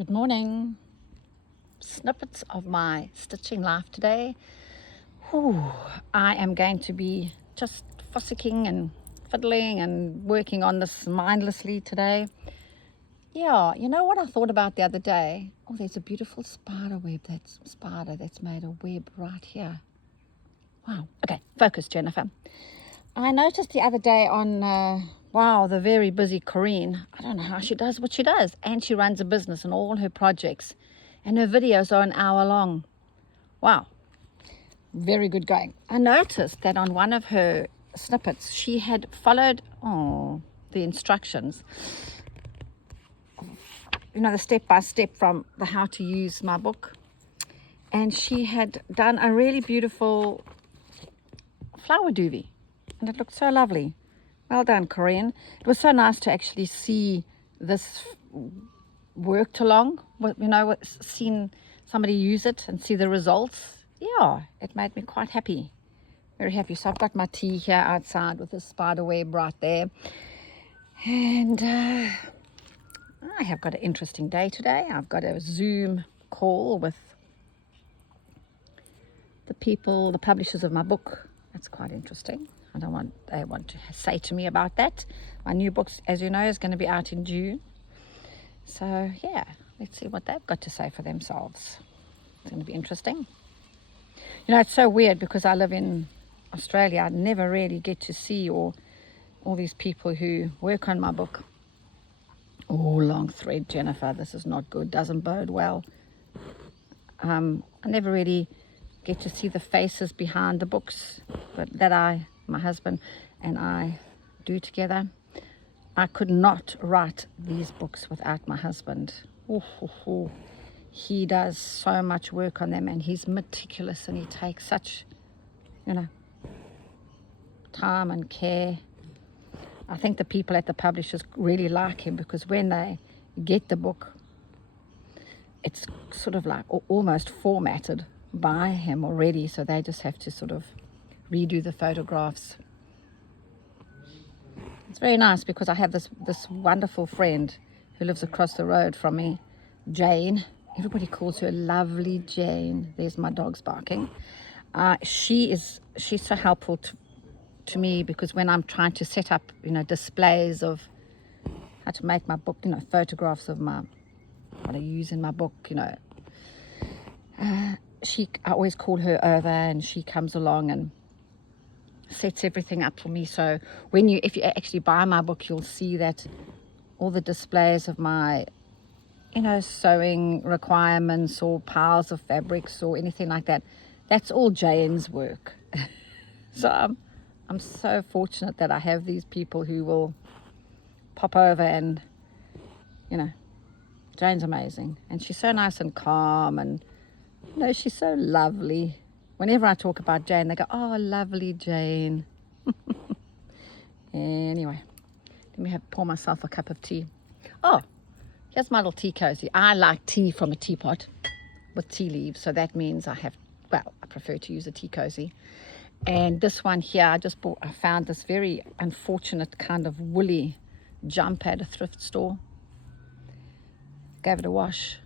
Good morning. Snippets of my stitching life today. I am going to be just fussicking and fiddling and working on this mindlessly today. Yeah, you know what I thought about the other day? Oh, there's a beautiful spider that's made a web right here. Wow. Okay, focus, Jennifer. I noticed the other day on, the very busy Corinne. I don't know how she does what she does. And she runs a business and all her projects. And her videos are an hour long. Wow. Very good going. I noticed that on one of her snippets, she had followed the instructions. You know, the step-by-step from the how to use my book. And she had done a really beautiful flower doobie. And it looked so lovely. Well done, Corinne. It was so nice to actually see this worked along, seen somebody use it and see the results. Yeah, it made me quite happy. Very happy. So I've got my tea here outside with the spider web right there. And I have got an interesting day today. I've got a Zoom call with the publishers of my book. That's quite interesting. They want to say to me about that. My new book, as you know, is going to be out in June. So, yeah, let's see what they've got to say for themselves. It's going to be interesting. You know, it's so weird because I live in Australia. I never really get to see all these people who work on my book. Oh, long thread, Jennifer. This is not good. Doesn't bode well. I never really get to see the faces behind the books that my husband and I do together. I could not write these books without my husband. He does so much work on them, and he's meticulous, and he takes such, time and care. I think the people at the publishers really like him because when they get the book, it's sort of like almost formatted by him already, so they just have to sort of redo the photographs. It's very nice because I have this wonderful friend who lives across the road from me, Jane. Everybody calls her Lovely Jane. There's my dogs barking. She's so helpful to me because when I'm trying to set up, displays of how to make my book, photographs of what I use in my book, I always call her over and she comes along and sets everything up for me. So if you actually buy my book, you'll see that all the displays of my sewing requirements or piles of fabrics or anything like that, that's all Jane's work. So I'm so fortunate that I have these people who will pop over and Jane's amazing, and she's so nice and calm, and she's so lovely. Whenever I talk about Jane, they go, "Oh, lovely Jane." Anyway, let me pour myself a cup of tea. Oh, here's my little tea cozy. I like tea from a teapot with tea leaves, so that means I prefer to use a tea cozy. And this one here, I found this very unfortunate kind of woolly jumper at a thrift store. Gave it a wash.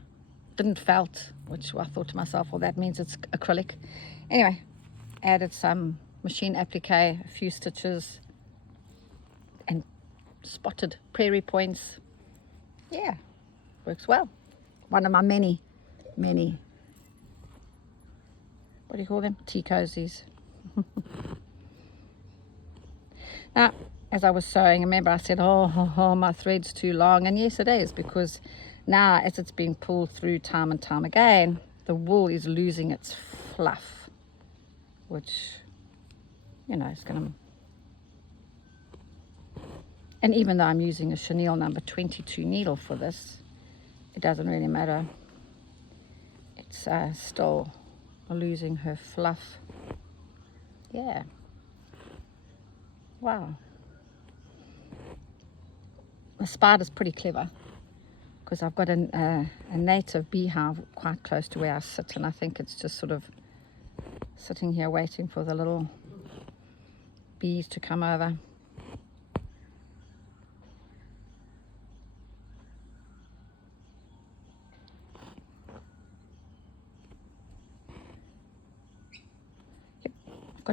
Didn't felt, which I thought to myself, well, that means it's acrylic. Anyway, added some machine applique, a few stitches, and spotted prairie points. Yeah, works well. One of my many, what do you call them? Tea cozies. Now, as I was sewing, remember I said, my thread's too long. And yes, it is, because now as it's being pulled through time and time again, the wool is losing its fluff, which, is going to... And even though I'm using a chenille number 22 needle for this, it doesn't really matter. It's still losing her fluff. Yeah. Wow. The spider's pretty clever because I've got a native beehive quite close to where I sit, and I think it's just sort of sitting here waiting for the little bees to come over.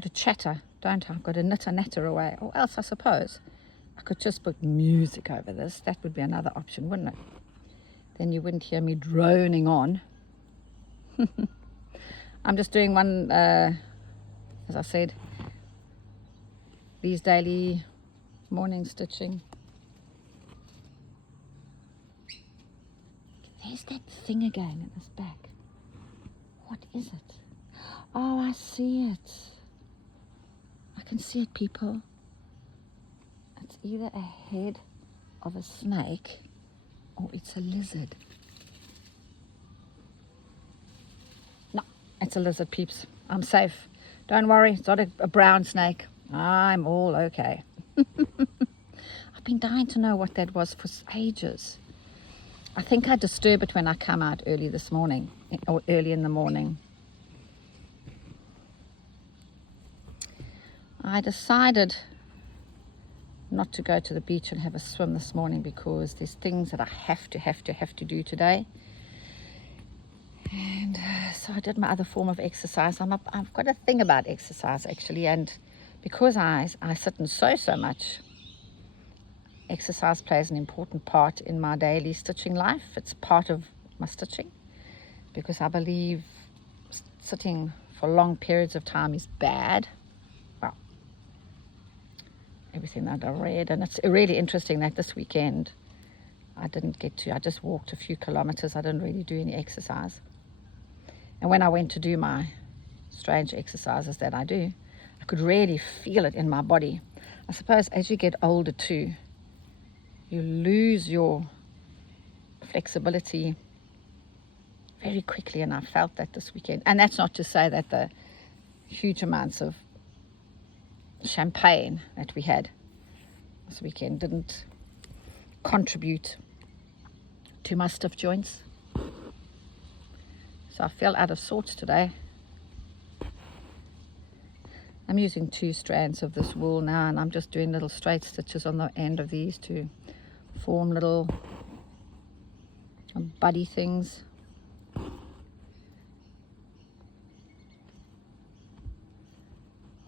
got to chatter, don't I? I've got to natter away. Or else, I suppose, I could just put music over this. That would be another option, wouldn't it? Then you wouldn't hear me droning on. I'm just doing one, as I said, these daily morning stitching. There's that thing again at this back. What is it? Oh, I see it. I can see it, people. It's either a head of a snake or it's a lizard. No, it's a lizard, peeps. I'm safe. Don't worry, it's not a brown snake. I'm all okay. I've been dying to know what that was for ages. I think I disturb it when I come out early this morning, or early in the morning. I decided not to go to the beach and have a swim this morning because there's things that I have to do today. And so I did my other form of exercise. I've got a thing about exercise actually, and because I sit and sew so much, exercise plays an important part in my daily stitching life. It's part of my stitching because I believe sitting for long periods of time is bad. Well, everything that I read, and it's really interesting that this weekend I just walked a few kilometers. I didn't really do any exercise. And when I went to do my strange exercises that I do, I could really feel it in my body. I suppose as you get older too, you lose your flexibility very quickly, and I felt that this weekend. And that's not to say that the huge amounts of champagne that we had this weekend didn't contribute to my stiff joints. So I feel out of sorts today. I'm using 2 strands of this wool now, and I'm just doing little straight stitches on the end of these to form little buddy things.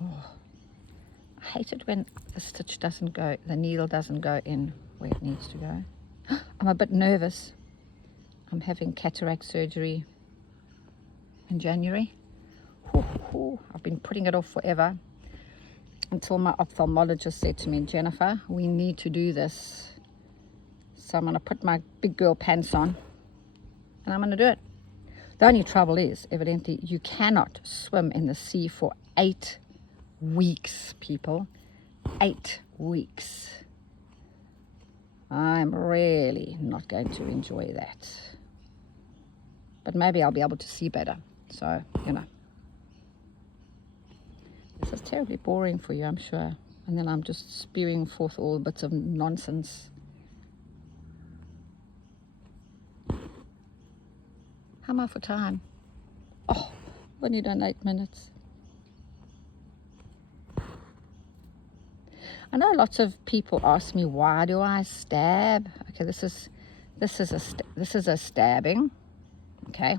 Oh, I hate it when the stitch doesn't go, the needle doesn't go in where it needs to go. I'm a bit nervous. I'm having cataract surgery in January. I've been putting it off forever until my ophthalmologist said to me, Jennifer, we need to do this. So I'm going to put my big girl pants on and I'm going to do it. The only trouble is, evidently, you cannot swim in the sea for 8 weeks, people. 8 weeks. I'm really not going to enjoy that. But maybe I'll be able to see better. So, you know. This is terribly boring for you, I'm sure. And then I'm just spewing forth all bits of nonsense. How am I for time? Oh, I've only done 8 minutes. I know lots of people ask me, why do I stab? Okay, this is a stabbing. Okay.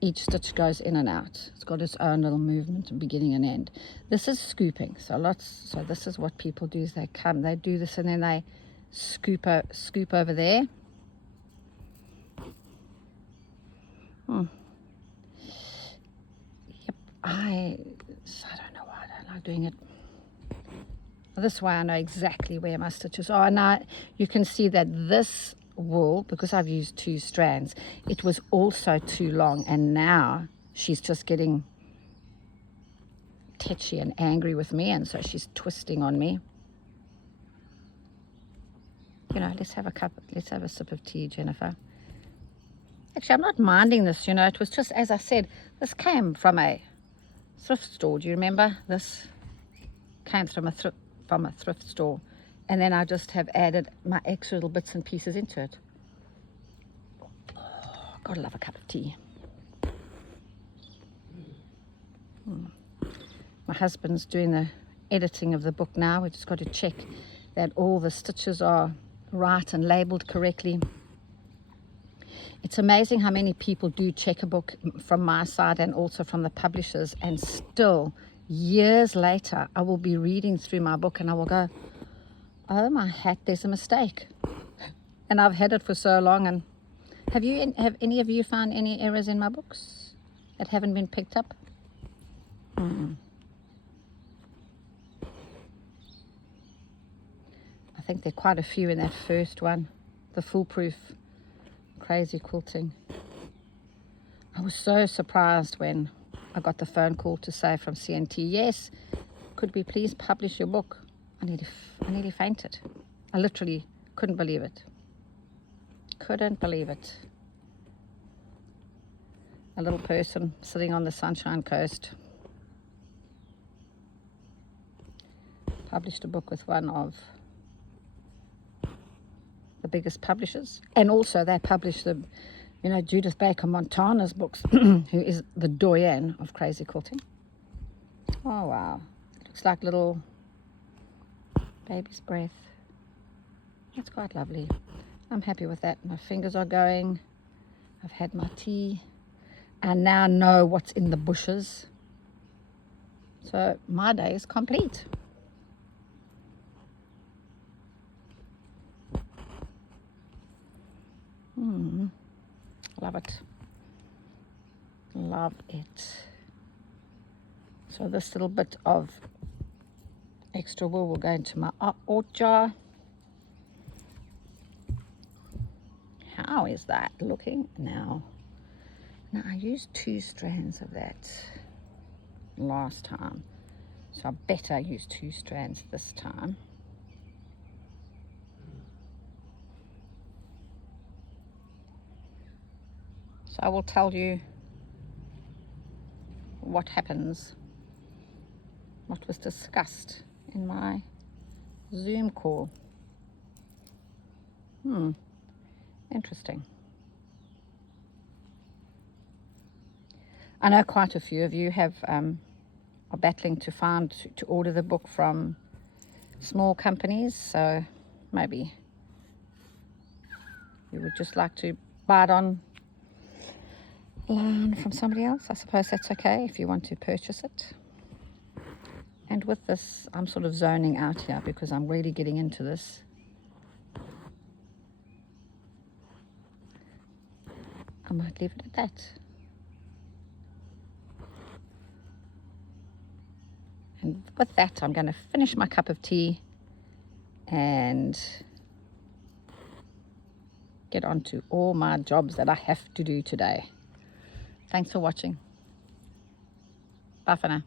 Each stitch goes in and out. It's got its own little movement, beginning and end. This is scooping. So this is what people do: is they do this, and then they scoop over there. Yep. I don't know why I don't like doing it. This way I know exactly where my stitches are. Now you can see that this wool, because I've used 2 strands, it was also too long, and now she's just getting tetchy and angry with me, and so she's twisting on me. You know, let's have a sip of tea, Jennifer. Actually, I'm not minding this, you know. It was just, as I said, this came from a thrift store. Do you remember? This came from a thrift store. And then I just have added my extra little bits and pieces into it. Oh, gotta love a cup of tea. My husband's doing the editing of the book now. We've just got to check that all the stitches are right and labeled correctly. It's amazing how many people do check a book from my side and also from the publishers, and still years later, I will be reading through my book and I will go, oh my hat, there's a mistake. And I've had it for so long. And have any of you found any errors in my books that haven't been picked up? I think there are quite a few in that first one, the foolproof crazy quilting. I was so surprised when I got the phone call to say from CNT, yes, could we please publish your book? I nearly fainted. I literally couldn't believe it. Couldn't believe it. A little person sitting on the Sunshine Coast published a book with one of the biggest publishers, and also they published the, Judith Baker Montana's books, who is the doyen of crazy quilting. Oh wow, it looks like little baby's breath. That's quite lovely. I'm happy with that. My fingers are going. I've had my tea and now know what's in the bushes. So my day is complete. Love it. Love it. So this little bit of extra wool will go into my oat jar. How is that looking now? Now I used 2 strands of that last time, so I better use 2 strands this time. So I will tell you what happens, what was discussed in my Zoom call. Interesting. I know quite a few of you are battling to order the book from small companies, so maybe you would just like to buy it on line from somebody else. I suppose that's okay if you want to purchase it. And with this, I'm sort of zoning out here because I'm really getting into this. I might leave it at that. And with that, I'm going to finish my cup of tea and get on to all my jobs that I have to do today. Thanks for watching. Bye for now.